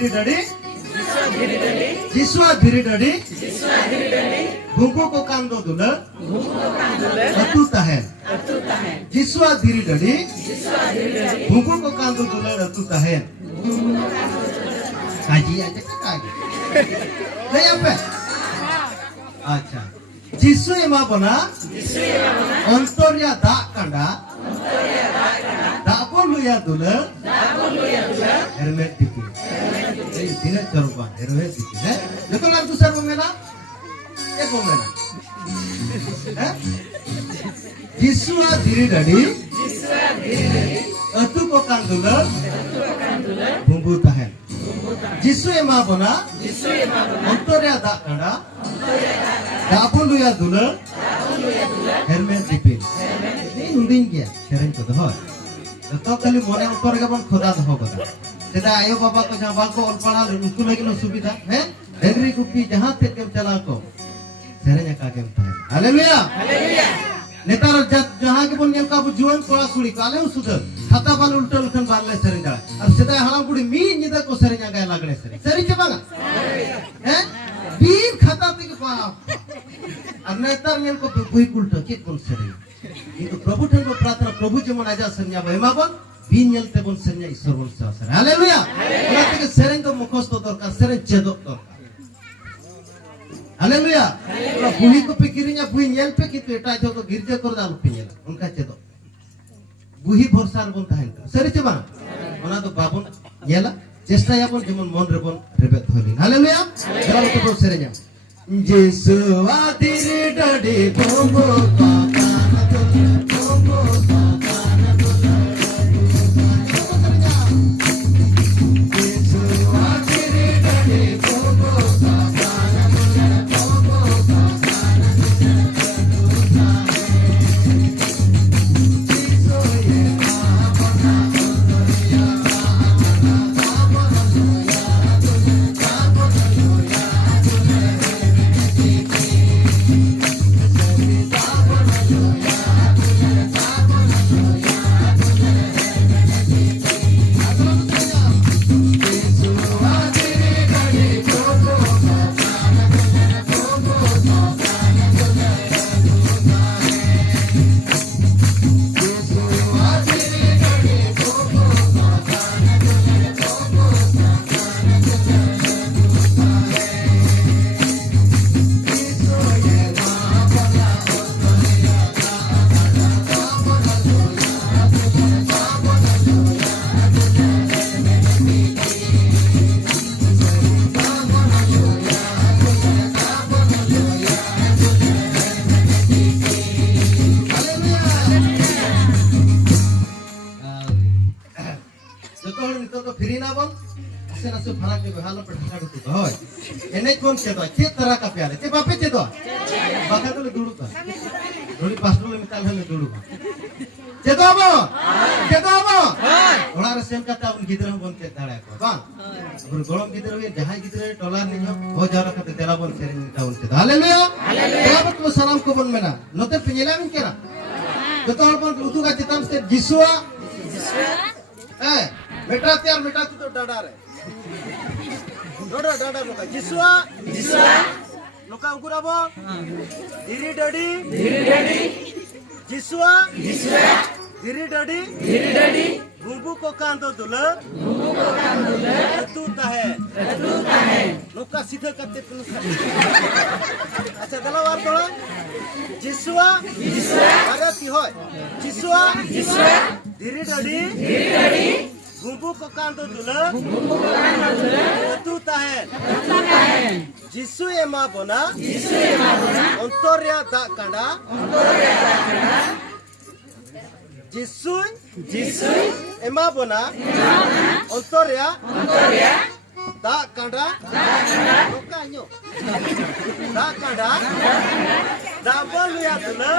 धीरे डडी जिसवा धीरे डडी भूखो को कांदो दुला अतु ताहेन जिसवा धीरे डडी भूखो को कांदो दुला अतु ताहेन काजी aja काजी ले apa अच्छा जिसु एमा बना अंतर्या दा कंडा दापो लुया दुला हेरमेट दिकी tidak coba hermes दिकी है देखो ना दूसरा बोमेना एक बोमेना जिसुआ धीरे डडी अतु को कांदुला बुंबु ताहेन जिसु एमा बना अंतर्या दा कंडा दापो लुया दुला हेरमेट दिकी ini unding ya sering ko doh तो खाली मने ऊपर के बन खुदा दहो बता सेदा आयो बाबा को जहां बाको और पढ़ा उनको लगे नो सुविधा है डेगरी कुपी जहां ते के चला को सेरेnya का के है हालेलुया हालेलुया नेतार जहां के बन का जुआन कोड़ा कुड़ी काले सुध खाता बाल उल्टा उल्टन बाले सेरें दा अब सेदा हराम कुड़ी मी निदा को सेरेnya गाय लागने सेरें के बांगा हैं बीन खाता ते के बाप अब नेतार नेल को बुई उल्टा के कोन सेरें itu Prabhu dan berpratra Prabhu cuma aja sernya bahwa pun binyal tebon sernya Isor pun sahasa. Haleluya. Berarti ke sering ke mukhos to torkar sering cedok torkar. Haleluya. Kalau buhi ko pikirnya buhi nyel pe gitu eta aja ko girja kor dalu pinyal. Unka cedok. Buhi borsar pun tahan. Sering coba. Mana to babun nyela cesta ya pun cuma mon rebon rebet holin. Haleluya. Kalau to sernya. Yesu adiri dadi bombo Cedo, cetera kapiale, cepa pe cedo, bahkan tu le dulu kan, dulu pas dulu minta le dulu kan, cedo apa, orang resem kata un gidra bon cetera ko, bang, un golong gidra we jahai gidra dolar ni ho, ho jara kata tela bon sering tahun cedo, haleluya, kenapa tu salam ko bon mena, note penyelam kira, betul bon utu ka cetam se Jisua, बेटा त्यार बेटा तू तो डाडा रे डाडा लोका जिसवा लोका उकुराबो धीरे डडी जिसवा धीरे डडी बुबु को कांदो दुला तू ताहे लोका सीधा करते पुलिस अच्छा गला वार बोला जिसवा अरे ती होय जिसवा धीरे डडी बुबु को कांदो दुला तू ताहे जिसु एमा बना अंतर्या दा कांडा जिसु एमा बना अंतर्या दा कांडा लोकान्यो दा कांडा दा बोलुया दुला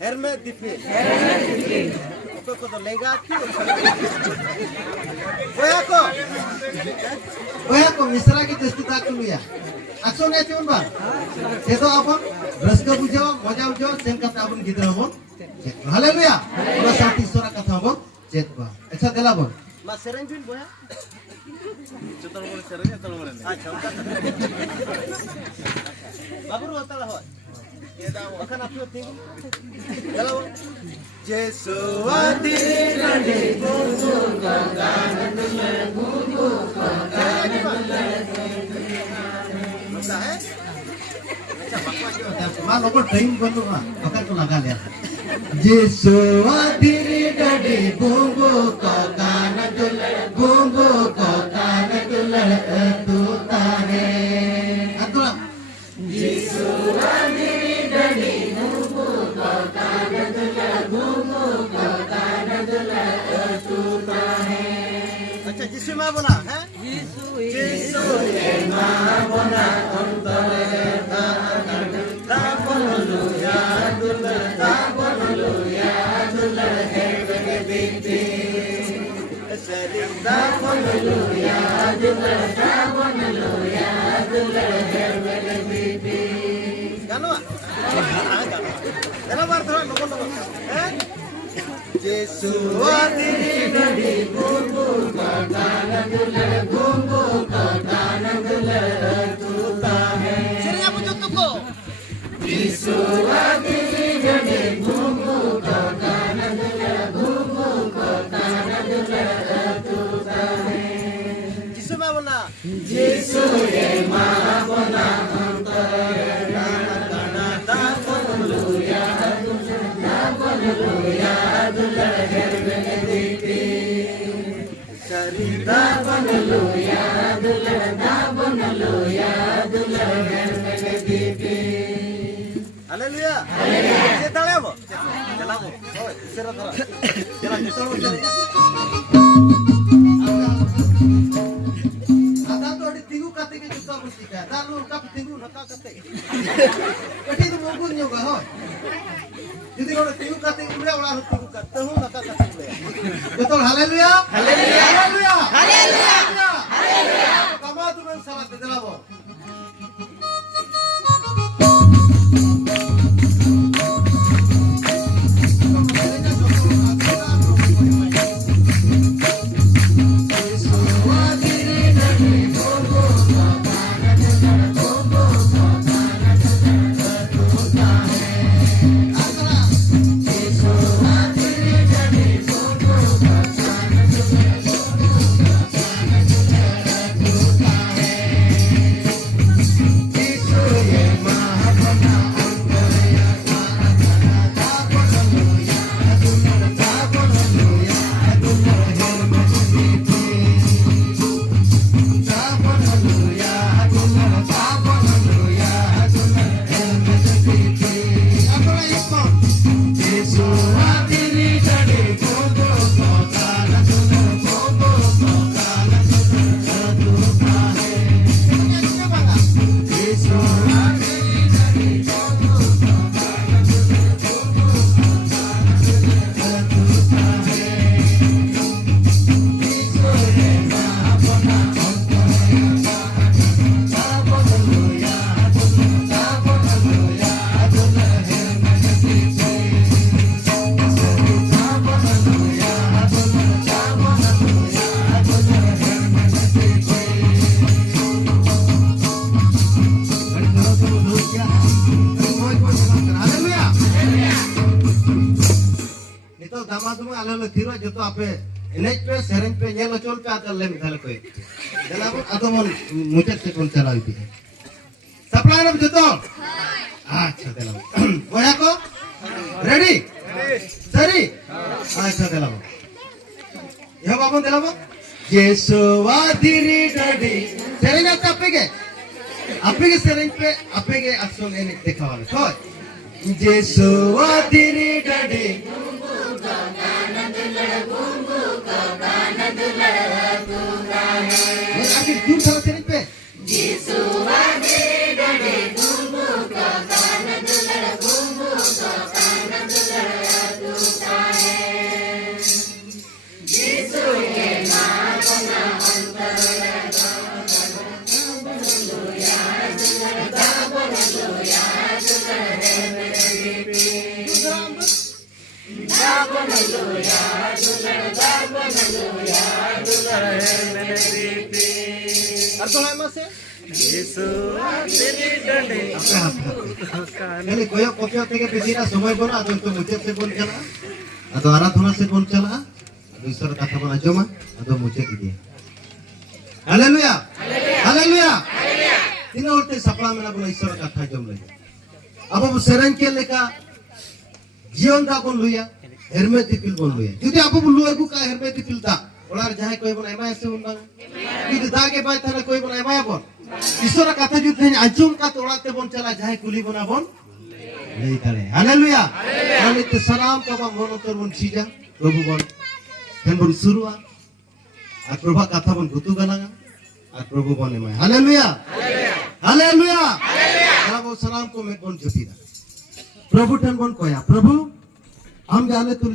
हेरमे दिपे को तो लेगा को मिश्रा की दस्तिता कुलिया akson ya cuman bang itu apa raska bujawa mojah bujawa sen kata abun gidra bon haleluya Allah santi sura kata bon cek bang echa dela bon mas serenjun boya अच्छा बाबू होता हो ये दाव अखन आप चलो जेसुवाती नडी बुबु गान दुले बुबु गान दुले होता है अच्छा मान लो टाइम बोलो ना अखन तो लगा लिया जेसुवाती नडी बुबु गान दुले बुबु गान दुले तू तारे अतुला जेसुवाती नडी बुबु गान दुले बुबु गान दुले तू तारे अच्छा जिसु मां बना है जिसु ये मां बना अंतरे ता बोलूया दुले ता बोलूया दुले है बगे बीती सरिता बोलूया दुले ता बोलूया दुले है बगे बीती गानो गानो बार थोड़ा लोगों लोगों हैं जेसु आदि नडी बुबु गान दुले बुबु गान दुले तूता है सिरिया बुझो तुको जेसु आदि नडी बुबु गान दुले बुबु गान दुले तूता है जेसु मां बना जेसु ये मां बना अंतरे गाना ता बोलूया दुले घर में दीती सरिता बोलूया दुले ता बोलूया दुले घर में दीती हालेलुया हालेलुया चला वो ओए सेरा थरा चला नितरो चले ada tu ada tinggu kate ke juta mustika dalu kap tinggu naka kate kati tu mogun juga ho jadi orang tinggu kate ule orang tinggu kate tahu naka kate ule betul haleluya haleluya haleluya haleluya haleluya kama tu men salat delabo जो आपे एनेज पे सेरेंज पे ये लचोल पे आकर ले मिठाले कोई जला को आतो मन मुझे से कौन चला हुई है सप्लाई ना जो तो अच्छा चला बोया को रेडी सरी अच्छा चला ये बाबू चला वो येसुवा दिरी डडी सेरेंज आपे के सेरेंज पे आपे के अक्सर ने देखा वाले तो येसुवा दिरी डडी आखिर क्यों चला सेरेंज पे येसुवा दिरी डडी बुबु गान दुले बुबु गान दुले तूता है येसु ये मां बना अंतरे बोलूया दुले है मेरे दीपी और तो है मसे यानी कोई कॉपी होते के बिजीरा समय बना तो मुझे से बोल चला अतो आराधना से बोल चला ईश्वर कथा बना जमा अतो मुझे दी हालेलुया हालेलुया तीन औरते सपना में बोला ईश्वर कथा जम लगे अब वो सेरन के लेका जीवन दा बोल लुया हेरमे दिपिल बोल लुया जुदी अब बोल लुया को का हेरमे दिपिल दा ओलार जहां कोई बोला एमा ऐसे उनबा जुदी दागे बाय थाना कोई बोला एमा बोल ईश्वर कथा जुदी आंचुम का तोड़ाते बोल चला जहां कुली बना बोल नहीं करे हालेलुया हालेलुया सलाम का मोनो तर बोल सीजा प्रभु बोल हेन बोल शुरुआ আর প্রভা কথা বন গুতু গালাঙ্গা আর প্রভু বনে মায় হালেলুয়া হালেলুয়া হালেলুয়া वो सलाम को मैं बोल जपीदा प्रभु ठन बोल कोया प्रभु हम जाने तुल